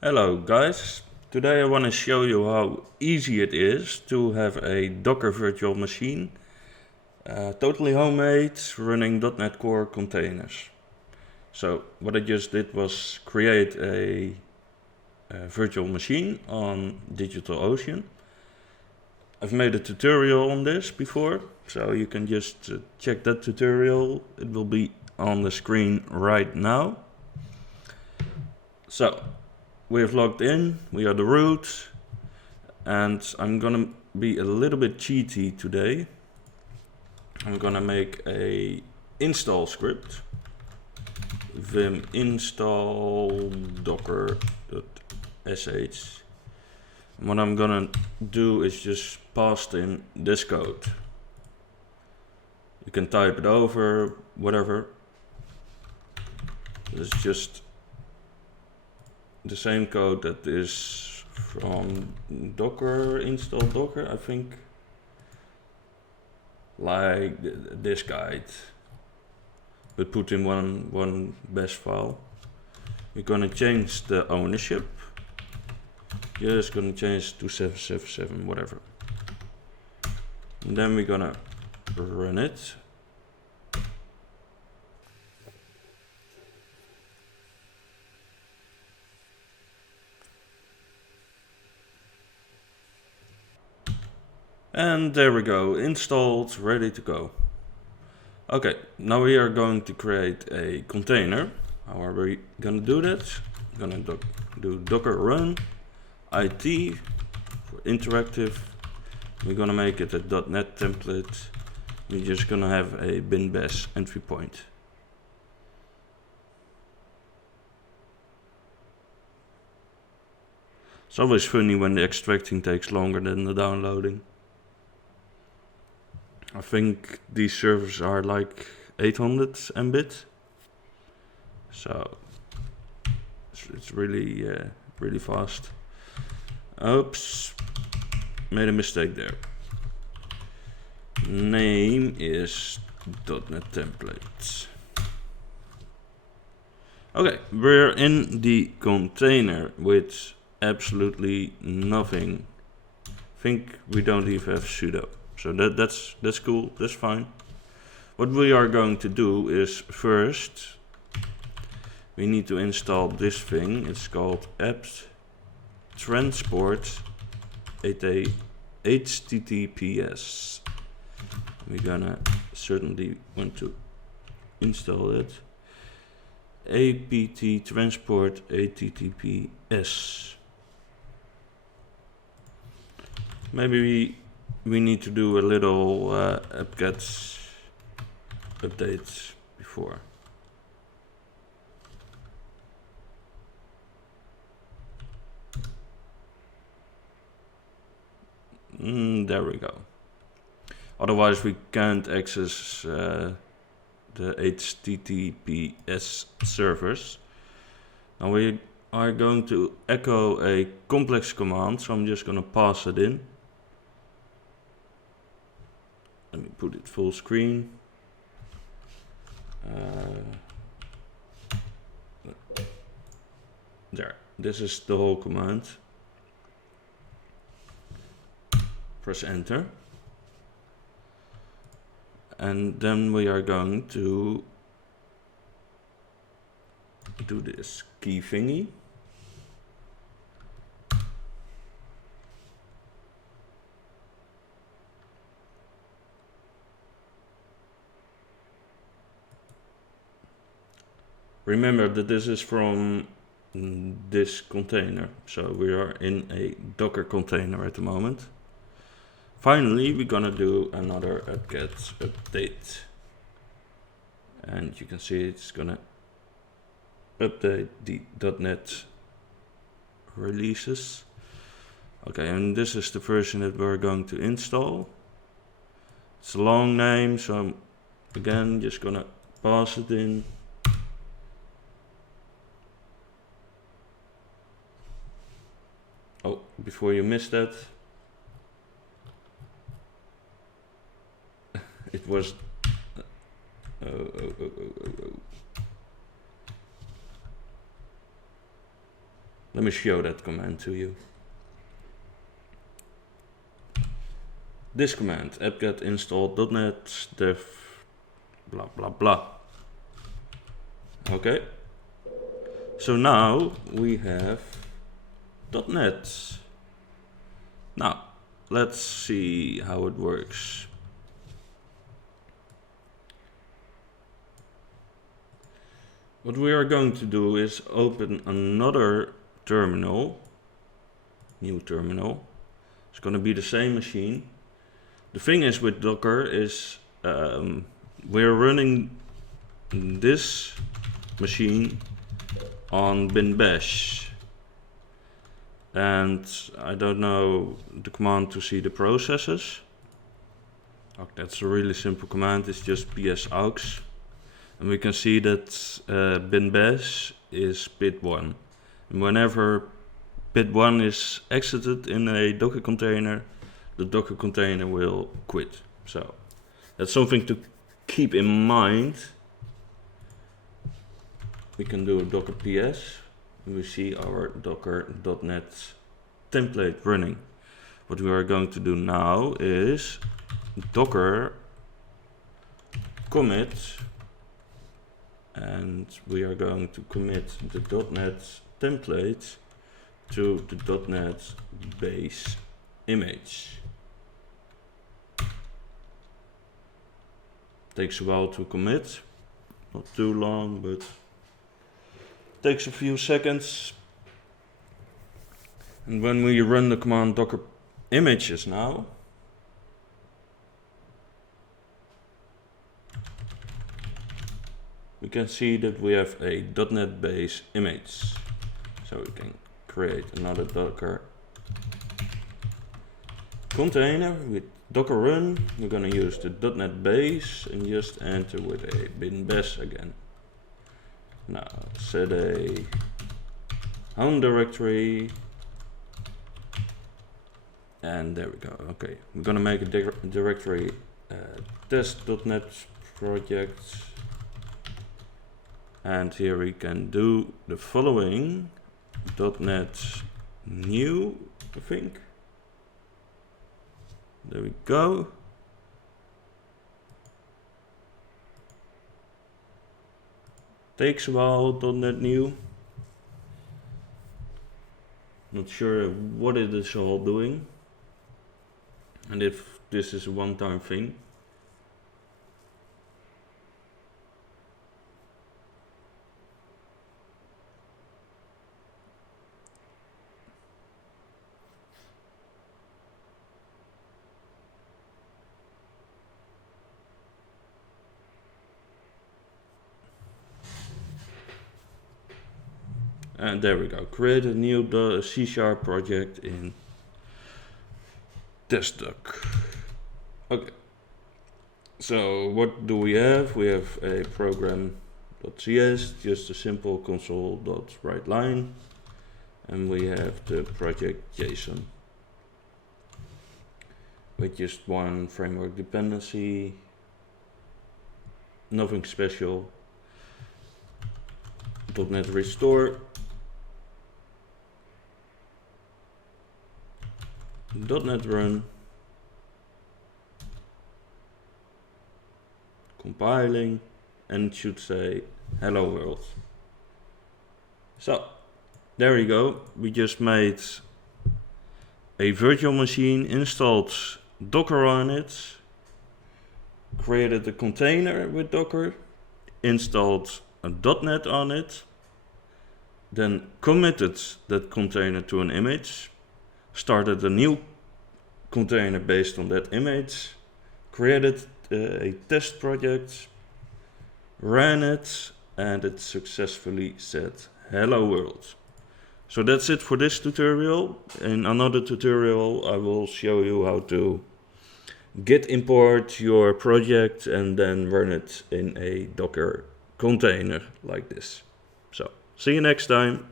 Hello guys, today I want to show you how easy it is to have a Docker virtual machine, totally homemade, running .NET Core containers. So what I just did was create a virtual machine on DigitalOcean. I've made a tutorial on this before, so you can just check that tutorial. It will be on the screen right now. So we have logged in, we are the root, and I'm gonna be a little bit cheaty today. I'm gonna make a install script, vim install docker.sh. And what I'm gonna do is just paste in this code. You can type it over, whatever. It's just the same code that is from Docker, install Docker, I think. Like this guide, but put in one bash file. We're gonna change the ownership. Just gonna change to 777, whatever. And then we're gonna run it. And there we go, installed, ready to go. Okay, now we are going to create a container. How are we gonna do that? I'm gonna do docker run IT for interactive. We're gonna make it a .NET template. We're just gonna have a bin bash entry point. It's always funny when the extracting takes longer than the downloading. I think these servers are like 800 Mbit, so it's really really fast. Oops, made a mistake there. Name is .NET template. Okay, we're in the container with absolutely nothing. I think we don't even have sudo. So that's cool, that's fine. What we are going to do is first we need to install this thing. It's called apt transport HTTPS. We're gonna certainly want to install it. apt transport HTTPS. Maybe we need to do a little apt-get update before. There we go. Otherwise we can't access the HTTPS servers. Now we are going to echo a complex command, so I'm just going to pass it in. Let me put it full screen. There, this is the whole command. Press enter. And then we are going to do this key thingy. Remember that this is from this container, so we are in a Docker container at the moment. Finally, we're gonna do another apt-get update, and you can see it's gonna update the .NET releases. Okay, and this is the version that we're going to install. It's a long name, so I'm again just gonna pass it in. Oh, before you miss that, it was Let me show that command to you. This command, apt-get install .NET dev blah blah blah. Okay. So now we have .NET. Now, let's see how it works. What we are going to do is open another terminal, new terminal. It's going to be the same machine. The thing is with Docker is we're running this machine on bin bash. And I don't know the command to see the processes. Oh, that's a really simple command, it's just ps aux. And we can see that bin bash is bit 1. And whenever bit 1 is exited in a Docker container, the Docker container will quit. So that's something to keep in mind. We can do a docker ps. We see our docker.net template running. What we are going to do now is docker commit, and we are going to commit the .NET template to the .NET base image. Takes a while to commit, not too long, but takes a few seconds. And when we run the command docker images now, we can see that we have a .NET base image. So we can create another Docker container with Docker run. We're going to use the .NET base and just enter with a bin bash again. Now set a home directory, and there we go. Okay, we're gonna make a directory test.net project, and here we can do the following: .NET new, I think. There we go. Takes a while, .NET new. Not sure what it is all doing, and if this is a one-time thing. And there we go, create a new C# project in testdoc. Okay, so what do we have? We have a program.cs, just a simple console.writeLine, and we have the project JSON with just one framework dependency, nothing special. .NET restore, .NET run, compiling, and it should say hello world. So there you go, we just made a virtual machine, installed Docker on it, created a container with Docker, installed a .NET on it, then committed that container to an image, started a new container based on that image, created a test project, ran it, and it successfully said hello world. So that's it for this tutorial. In another tutorial I will show you how to git import your project and then run it in a Docker container like this. So see you next time.